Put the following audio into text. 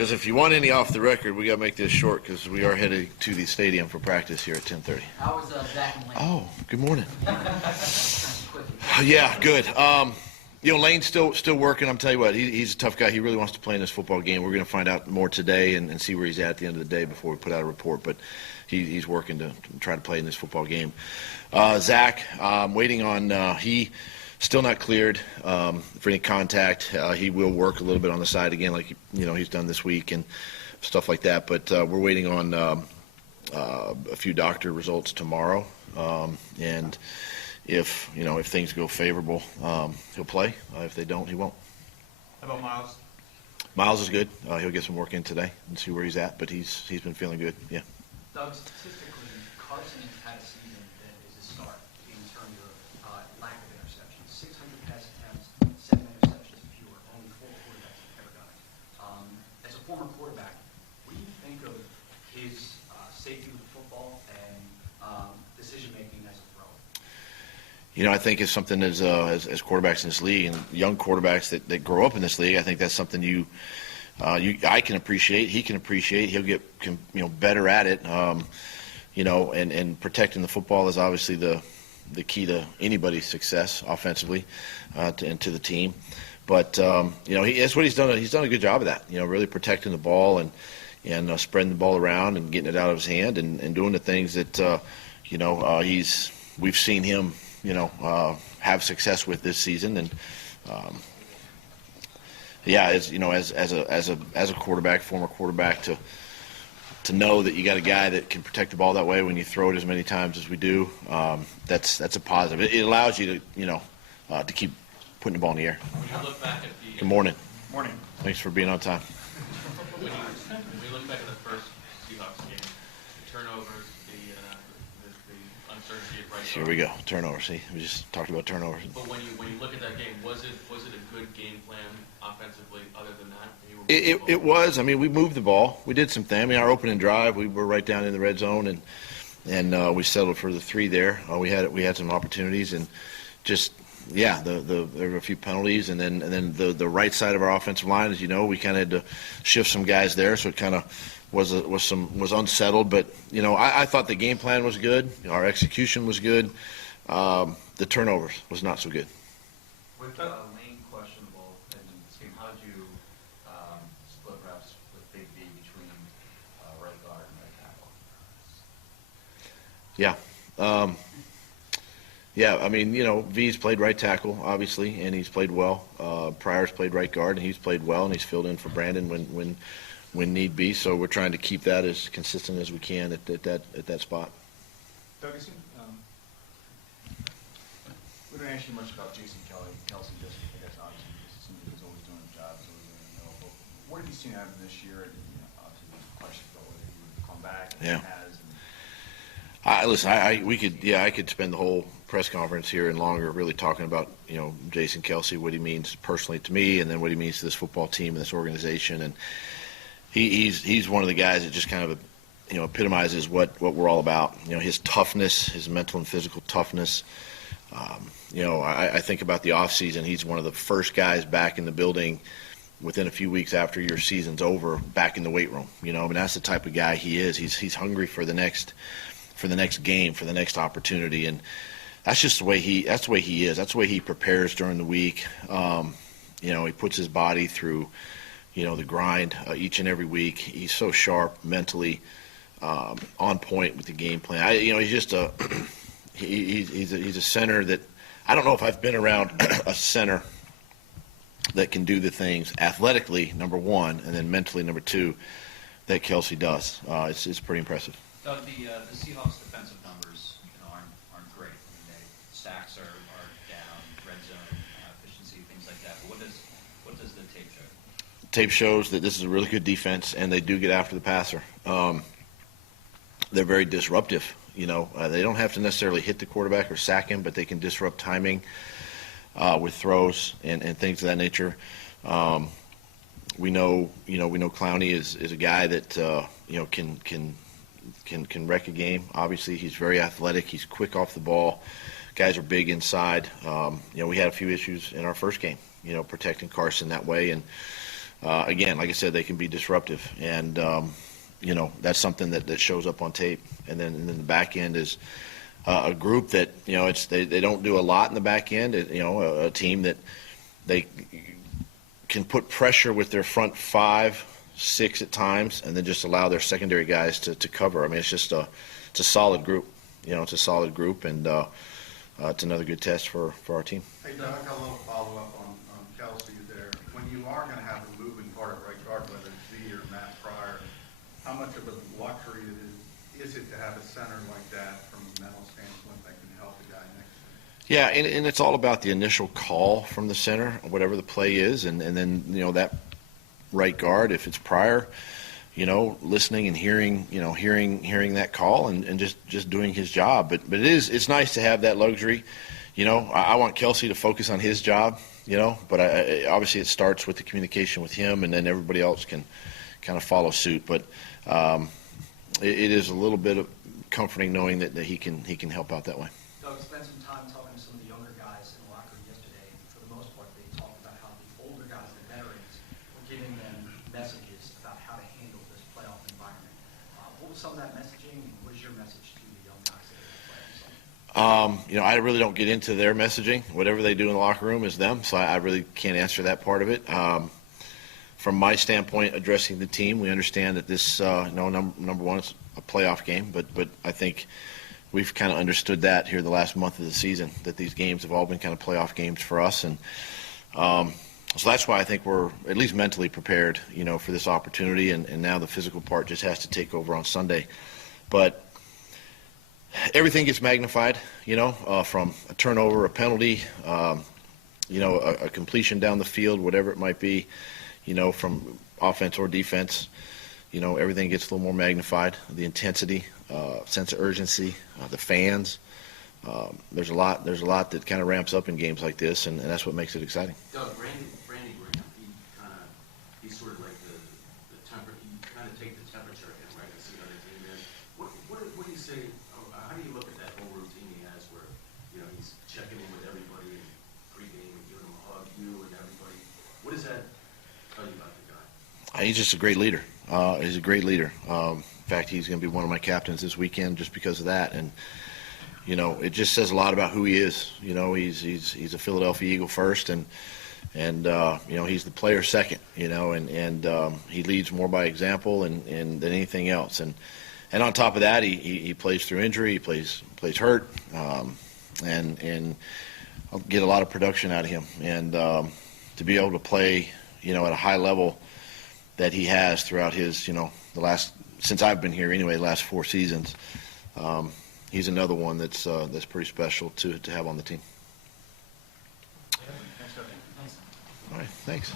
Because if you want any off the record, we got to make this short because we are headed to the stadium for practice here at 10:30. How was Zach and Lane? Oh, good morning. Yeah, good. Lane's still working. I'm telling you what, he's a tough guy. He really wants to play in this football game. We're going to find out more today and see where he's at the end of the day before we put out a report. But he's working to try to play in this football game. Zach, waiting on he. Still not cleared for any contact. He will work a little bit on the side again, like he's done this week and stuff like that. But we're waiting on a few doctor results tomorrow, and if things go favorable, he'll play. If they don't, he won't. How about Miles? Miles is good. He'll get some work in today and see where he's at. But he's been feeling good. Yeah. Doug, statistically, Carson has had a season that is a start in terms of lack of interceptions. 600 pass attempts, 7 interceptions fewer. Only 4 quarterbacks have ever done it. As a former quarterback, what do you think of his safety with the football and decision-making as a thrower? I think it's something as quarterbacks in this league and young quarterbacks that grow up in this league, I think that's something I can appreciate. He can appreciate. He'll get better at it. And protecting the football is obviously the key to anybody's success offensively and to the team. But that's what he's done. He's done a good job of that. Really protecting the ball and spreading the ball around and getting it out of his hand and doing the things that we've seen him have success with this season. And as a quarterback, former quarterback, to know that you got a guy that can protect the ball that way when you throw it as many times as we do, that's a positive. It allows you to keep putting the ball in the air. Good morning. Morning. Thanks for being on time. When we look back at the first Seahawks game, the turnovers, the uncertainty of right. Here we go. Turnovers. See, we just talked about turnovers. But when you look at that game, was it a good game plan offensively? Other than that, it was. I mean, we moved the ball. We did some things. I mean, our opening drive, we were right down in the red zone, and we settled for the 3 there. We had some opportunities, and just there were a few penalties, and then the right side of our offensive line, as you know, we kind of had to shift some guys there, so it kind of was unsettled. But I thought the game plan was good. Our execution was good. The turnovers was not so good. With Lane questionable in this game, how did you split reps with Big V between right guard and right tackle? Yeah. I mean, V's played right tackle, obviously, and he's played well. Pryor's played right guard, and he's played well, and he's filled in for Brandon when need be. So we're trying to keep that as consistent as we can at that spot. Doug, we don't ask you much about Jason Kelsey, just because obviously he's always doing his job, he's always doing the middle. But what have you seen out of him this year? And obviously there's a question about whether he would come back. And Yeah. He has. Listen, I could spend the whole press conference here and longer really talking about Jason Kelsey, what he means personally to me, and then what he means to this football team and this organization. And he's one of the guys that just kind of epitomizes what we're all about. His toughness, his mental and physical toughness. I think about the off season. He's one of the first guys back in the building within a few weeks after your season's over, back in the weight room. That's the type of guy he is. He's hungry for the next game, for the next opportunity, and that's just the way he is. That's the way he prepares during the week. He puts his body through the grind each and every week. He's so sharp mentally, on point with the game plan. He's just he's a center that I don't know if I've been around a center that can do the things athletically, number one, and then mentally, number two, that Kelsey does. It's pretty impressive. Doug, the Seahawks defensive numbers aren't great. I mean, sacks are down, red zone efficiency, things like that. But what does the tape show? Tape shows that this is a really good defense, and they do get after the passer. They're very disruptive. They don't have to necessarily hit the quarterback or sack him, but they can disrupt timing with throws and things of that nature. We know Clowney is a guy that can wreck a game. Obviously, he's very athletic. He's quick off the ball. Guys are big inside. We had a few issues in our first game, protecting Carson that way, and again, like I said, they can be disruptive, and that's something that shows up on tape. And then the back end is a group that they don't do a lot in the back end. A team that they can put pressure with their front 5, 6 at times, and then just allow their secondary guys to cover. I mean, it's just it's a solid group. It's a solid group, and it's another good test for our team. Hey, Doug, I got a little follow-up on Kelsey there. When you are going to have a moving part at right guard, whether it's Z or Matt Pryor, how much of a luxury is it to have a center like that from a mental standpoint that can help the guy next to him? Yeah, and it's all about the initial call from the center, whatever the play is, and then that right guard, if it's Pryor, listening and hearing that call and just doing his job. But it's nice to have that luxury. I want Kelsey to focus on his job, but obviously it starts with the communication with him, and then everybody else can kind of follow suit. But it is a little bit of comforting knowing that he can help out that way. Doug, spent some time talking to some of the younger guys in the locker room yesterday. For the most part, they talked about how the older guys, the veterans, were giving them messages about how to handle this playoff environment. What was some of that messaging, and what is your message to the young guys that are playing? I really don't get into their messaging. Whatever they do in the locker room is them, so I really can't answer that part of it. From my standpoint, addressing the team, we understand that this, number one, it's a playoff game, but I think we've kind of understood that here the last month of the season, that these games have all been kind of playoff games for us, and so that's why I think we're at least mentally prepared, for this opportunity, and now the physical part just has to take over on Sunday. But everything gets magnified, from a turnover, a penalty, a completion down the field, whatever it might be, from offense or defense. Everything gets a little more magnified. The intensity, sense of urgency, the fans. There's a lot that kind of ramps up in games like this, and that's what makes it exciting. Doug, Randy Graham, he's sort of like the temper. You kind of take the temperature of him, right? And see how the team is. What do you say? How do you look at that whole routine he has, where he's checking in with everybody and pregame and giving them a hug, you and everybody? What does that tell you about the guy? He's just a great leader. He's a great leader. In fact, he's going to be one of my captains this weekend just because of that. And it just says a lot about who he is. He's a Philadelphia Eagle first, and he's the player second. And he leads more by example and than anything else. And on top of that, he plays through injury. He plays hurt, and I'll get a lot of production out of him. And to be able to play, at a high level that he has throughout his, since I've been here anyway, the last 4 seasons. He's another one that's pretty special to have on the team. All right, thanks.